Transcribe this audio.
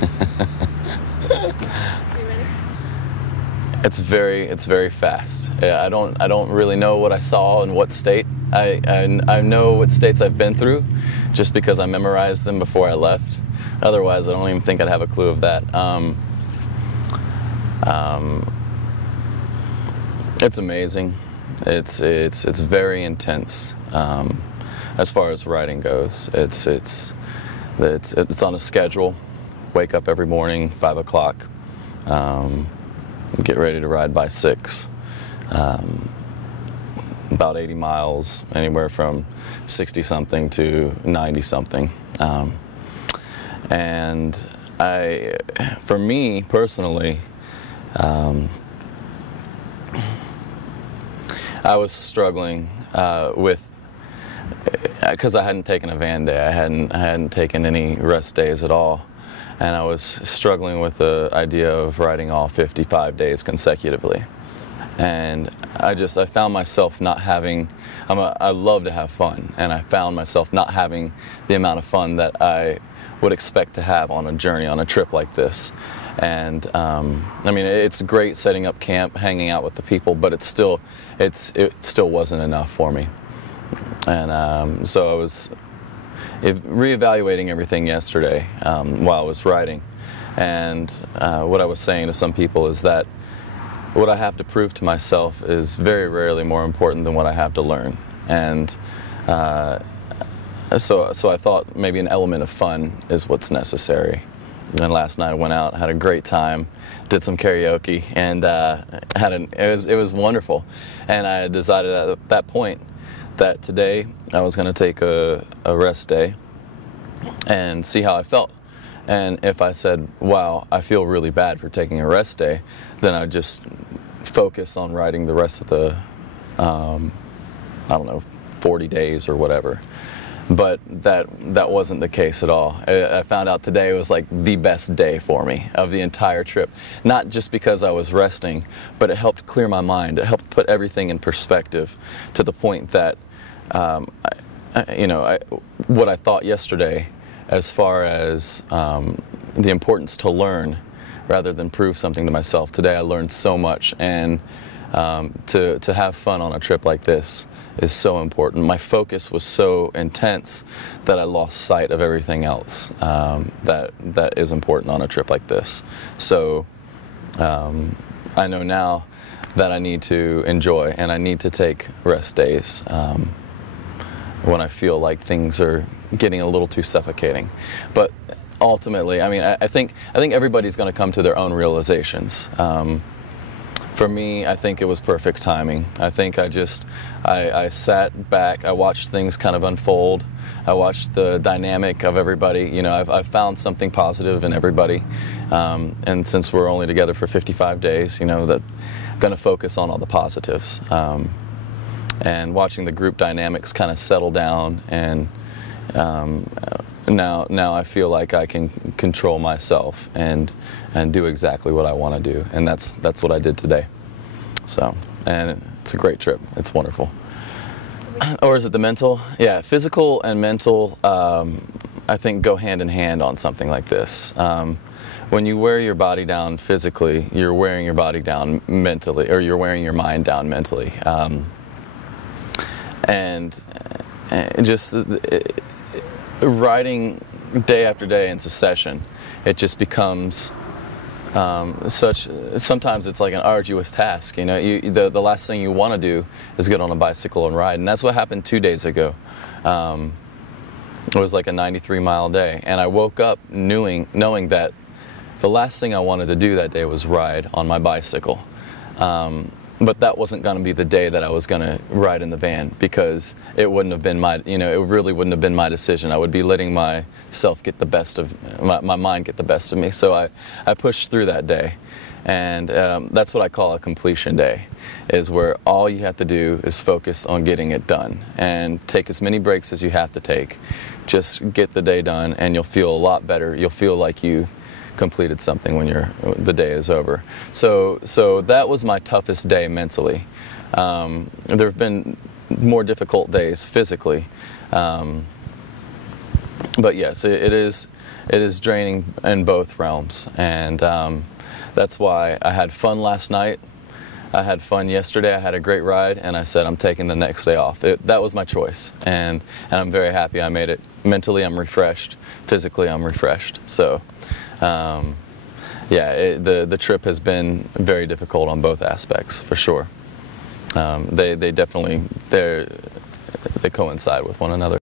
You ready? It's very fast. Yeah, I don't really know what I saw and what state. I know what states I've been through, just because I memorized them before I left. Otherwise, I don't even think I'd have a clue of that. It's amazing. It's very intense as far as riding goes. It's on a schedule. Wake up every morning, 5 o'clock. Get ready to ride by 6. About 80 miles, anywhere from 60-something to 90-something. And for me personally, I was struggling with, because I hadn't taken a van day. I hadn't taken any rest days at all. And I was struggling with the idea of riding all 55 days consecutively. And I found myself not having, I love to have fun, and I found myself not having the amount of fun that I would expect to have on a journey, on a trip like this. And I mean, it's great setting up camp, hanging out with the people, but it still wasn't enough for me. And so I was reevaluating everything yesterday while I was riding. And what I was saying to some people is that what I have to prove to myself is very rarely more important than what I have to learn. And so I thought maybe an element of fun is what's necessary. And last night I went out, had a great time, did some karaoke, and it was wonderful. And I decided at that point that today I was going to take a rest day and see how I felt. And if I said, wow, I feel really bad for taking a rest day, then I'd just focus on riding the rest of the, I don't know, 40 days or whatever. But that wasn't the case at all. I found out today was like the best day for me of the entire trip. Not just because I was resting, but it helped clear my mind. It helped put everything in perspective to the point that, what I thought yesterday as far as the importance to learn rather than prove something to myself. Today I learned so much, and to have fun on a trip like this is so important. My focus was so intense that I lost sight of everything else that is important on a trip like this. So I know now that I need to enjoy, and I need to take rest days when I feel like things are getting a little too suffocating. But ultimately, I mean, I think everybody's going to come to their own realizations. For me, I think it was perfect timing. I think I sat back, I watched things kind of unfold. I watched the dynamic of everybody. You know, I've found something positive in everybody. And since we're only together for 55 days, you know, that I'm going to focus on all the positives. And watching the group dynamics kind of settle down, and now I feel like I can control myself and do exactly what I want to do, and that's what I did today. So, and it's a great trip. It's wonderful. Or is it the mental? Yeah, physical and mental, I think, go hand in hand on something like this. When you wear your body down physically, you're wearing your body down mentally, or you're wearing your mind down mentally. And just riding day after day in succession, it just becomes sometimes it's like an arduous task. You know, the last thing you want to do is get on a bicycle and ride, and that's what happened 2 days ago. It was like a 93-mile day, and I woke up knowing that the last thing I wanted to do that day was ride on my bicycle. But that wasn't going to be the day that I was going to ride in the van, because it wouldn't have been it really wouldn't have been my decision. I would be letting myself get the best of, my mind get the best of me. So I pushed through that day. And that's what I call a completion day, is where all you have to do is focus on getting it done and take as many breaks as you have to take. Just get the day done, and you'll feel a lot better. You'll feel like you completed something when the day is over. So that was my toughest day mentally. There have been more difficult days physically, but yes, it is draining in both realms, and that's why I had fun last night. I had fun yesterday. I had a great ride, and I said I'm taking the next day off. That was my choice, and I'm very happy I made it. Mentally, I'm refreshed. Physically, I'm refreshed. So, yeah, the trip has been very difficult on both aspects, for sure. They definitely they coincide with one another.